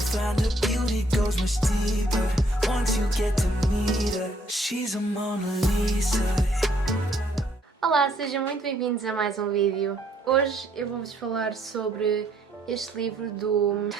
find the beauty goes much deeper once you get to meet her. She's a Mona Lisa. Olá, sejam muito bem-vindos a mais um vídeo. Hoje eu vou-vos falar sobre este livro do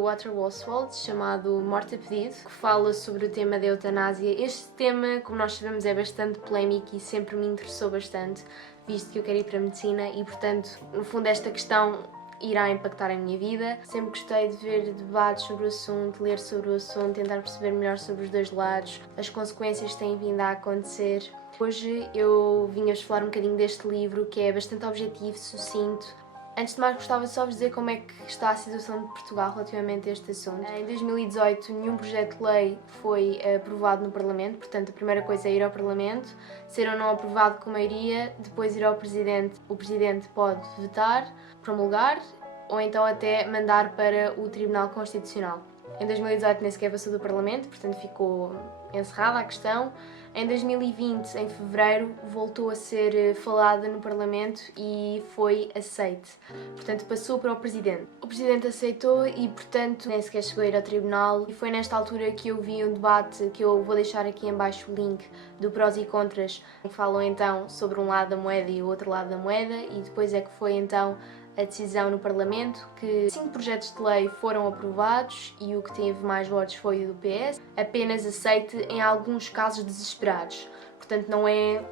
Walter Oswald, chamado Morte a Pedido, que fala sobre o tema da eutanásia. Este tema, como nós sabemos, é bastante polémico e sempre me interessou bastante, visto que eu quero ir para a medicina e, portanto, no fundo esta questão irá impactar a minha vida. Sempre gostei de ver debates sobre o assunto, ler sobre o assunto, tentar perceber melhor sobre os dois lados, as consequências que têm vindo a acontecer. Hoje eu vim-vos falar um bocadinho deste livro, que é bastante objetivo, sucinto. Antes de mais, gostava só de dizer como é que está a situação de Portugal relativamente a este assunto. Em 2018, nenhum projeto de lei foi aprovado no Parlamento, portanto a primeira coisa é ir ao Parlamento, ser ou não aprovado com maioria, depois ir ao Presidente. O Presidente pode vetar, promulgar ou então até mandar para o Tribunal Constitucional. Em 2018 nem sequer passou do Parlamento, portanto ficou encerrada a questão. Em 2020, em fevereiro, voltou a ser falada no Parlamento e foi aceite. Portanto, passou para o Presidente. O Presidente aceitou e, portanto, nem sequer chegou a ir ao Tribunal. E foi nesta altura que eu vi um debate, que eu vou deixar aqui em baixo o link, do prós e contras. Falam então sobre um lado da moeda e o outro lado da moeda, e depois é que foi então a decisão no Parlamento que 5 projetos de lei foram aprovados e o que teve mais votos foi o do PS, apenas aceite em alguns casos desesperados. Portanto, não é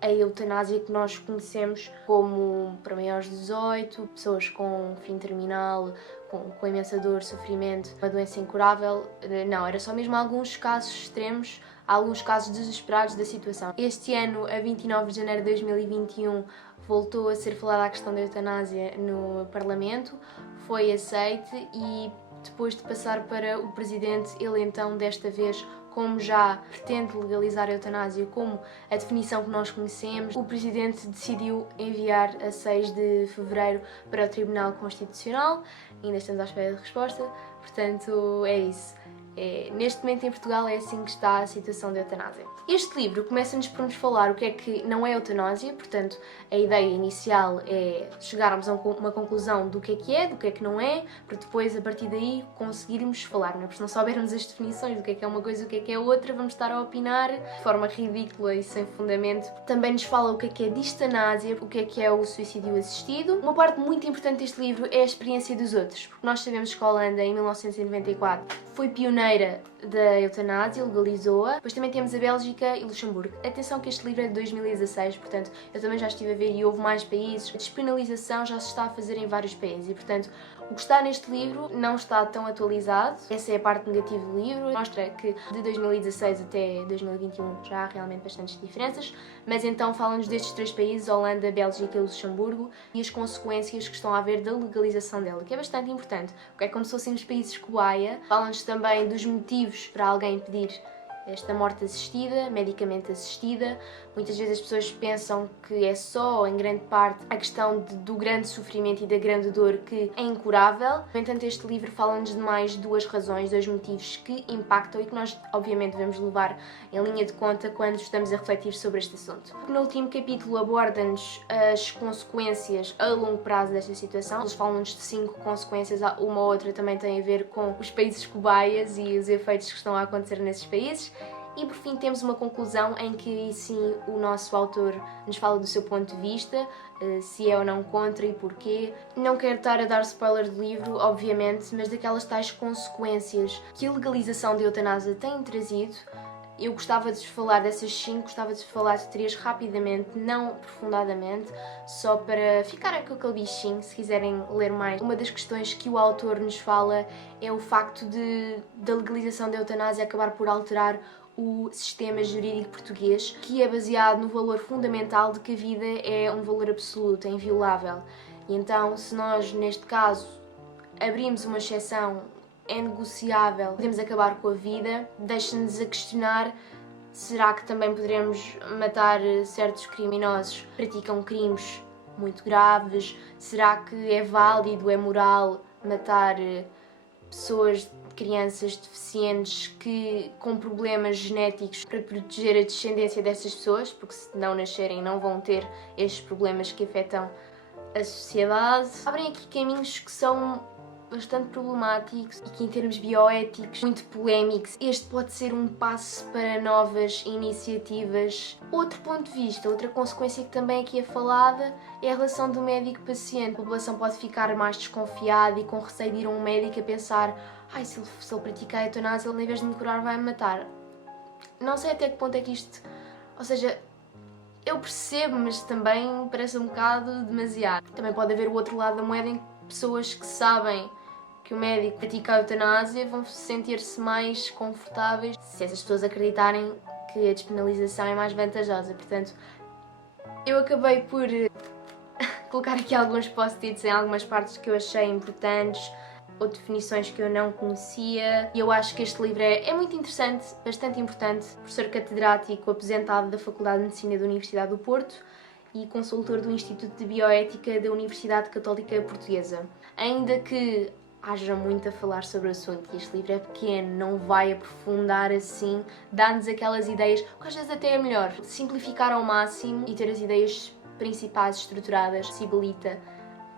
a eutanásia que nós conhecemos como para maiores de 18, pessoas com fim terminal, com imensa dor, sofrimento, uma doença incurável. Não, era só mesmo alguns casos extremos, alguns casos desesperados da situação. Este ano, a 29 de janeiro de 2021, voltou a ser falada a questão da eutanásia no Parlamento, foi aceite e depois de passar para o Presidente, ele então desta vez, como já pretende legalizar a eutanásia como a definição que nós conhecemos, o Presidente decidiu enviar a 6 de fevereiro para o Tribunal Constitucional. Ainda estamos à espera de resposta, portanto é isso. Neste momento em Portugal é assim que está a situação da eutanásia. Este livro começa-nos por nos falar o que é que não é eutanásia, portanto a ideia inicial é chegarmos a uma conclusão do que é, do que é que não é, para depois a partir daí conseguirmos falar, não é? Porque se não soubermos as definições do que é uma coisa e o que é outra, vamos estar a opinar de forma ridícula e sem fundamento. Também nos fala o que é distanásia, o que é o suicídio assistido. Uma parte muito importante deste livro é a experiência dos outros, porque nós sabemos que a Holanda em 1994 foi pioneira da eutanásia, legalizou-a. Depois também temos a Bélgica e Luxemburgo. Atenção que este livro é de 2016, portanto, eu também já estive a ver e houve mais países. A despenalização já se está a fazer em vários países e, portanto, o que está neste livro não está tão atualizado. Essa é a parte negativa do livro. Mostra que de 2016 até 2021 já há realmente bastantes diferenças, mas então fala-nos destes 3 países, Holanda, Bélgica e Luxemburgo, e as consequências que estão a haver da legalização dela, que é bastante importante, porque é como se fossem os países cobaia. Fala-nos também dos motivos para alguém pedir esta morte assistida, medicamente assistida. Muitas vezes as pessoas pensam que é só, em grande parte, a questão do grande sofrimento e da grande dor que é incurável. No entanto, este livro fala-nos de mais 2 razões, 2 motivos que impactam e que nós, obviamente, devemos levar em linha de conta quando estamos a refletir sobre este assunto. No último capítulo aborda-nos as consequências a longo prazo desta situação. Eles falam-nos de 5 consequências, uma ou outra também tem a ver com os países cobaias e os efeitos que estão a acontecer nesses países. E por fim temos uma conclusão em que sim o nosso autor nos fala do seu ponto de vista, se é ou não contra e porquê. Não quero estar a dar spoiler do livro, obviamente, mas daquelas tais consequências que a legalização da eutanásia tem trazido. Eu gostava de falar dessas 5, gostava de falar de 3 rapidamente, não aprofundadamente, só para ficar com aquele bichinho, se quiserem ler mais. Uma das questões que o autor nos fala é o facto da legalização da eutanásia acabar por alterar o sistema jurídico português, que é baseado no valor fundamental de que a vida é um valor absoluto, é inviolável. E então, se nós, neste caso, abrimos uma exceção, é negociável, podemos acabar com a vida, deixa-nos a questionar: será que também poderemos matar certos criminosos que praticam crimes muito graves? Será que é válido, é moral matar pessoas, crianças deficientes com problemas genéticos para proteger a descendência dessas pessoas, porque se não nascerem não vão ter estes problemas que afetam a sociedade? Abrem aqui caminhos que são bastante problemáticos e que em termos bioéticos muito polémicos. Este pode ser um passo para novas iniciativas. Outro ponto de vista, outra consequência que também aqui é falada é a relação do médico-paciente. A população pode ficar mais desconfiada e com receio de ir a um médico a pensar se ele praticar a eutanásia, ele em vez de me curar vai-me matar. Não sei até que ponto é que isto... Ou seja, eu percebo, mas também parece um bocado demasiado. Também pode haver o outro lado da moeda em que pessoas que sabem que o médico pratica a eutanásia vão sentir-se mais confortáveis se essas pessoas acreditarem que a despenalização é mais vantajosa. Portanto, eu acabei por colocar aqui alguns post-its em algumas partes que eu achei importantes, ou definições que eu não conhecia, e eu acho que este livro é muito interessante, bastante importante. Professor catedrático aposentado da Faculdade de Medicina da Universidade do Porto e consultor do Instituto de Bioética da Universidade Católica Portuguesa. Ainda que haja muito a falar sobre o assunto e este livro é pequeno, não vai aprofundar assim, dá-nos aquelas ideias, que às vezes até é melhor simplificar ao máximo e ter as ideias principais estruturadas, possibilita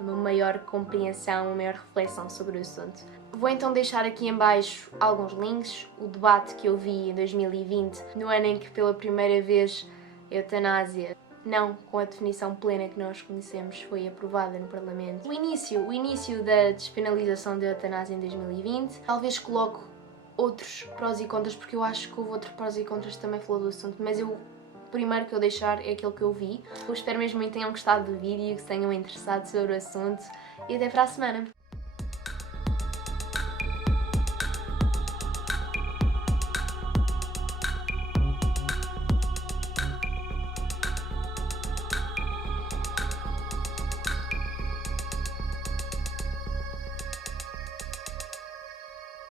uma maior compreensão, uma maior reflexão sobre o assunto. Vou então deixar aqui em baixo alguns links, o debate que eu vi em 2020, no ano em que pela primeira vez a eutanásia, não com a definição plena que nós conhecemos, foi aprovada no Parlamento. O início da despenalização da eutanásia em 2020. Talvez coloque outros prós e contras, porque eu acho que houve outros prós e contras que também falou do assunto, mas o primeiro que eu deixar é aquele que eu vi. Eu espero mesmo que tenham gostado do vídeo, que se tenham interessado sobre o assunto e até para a semana!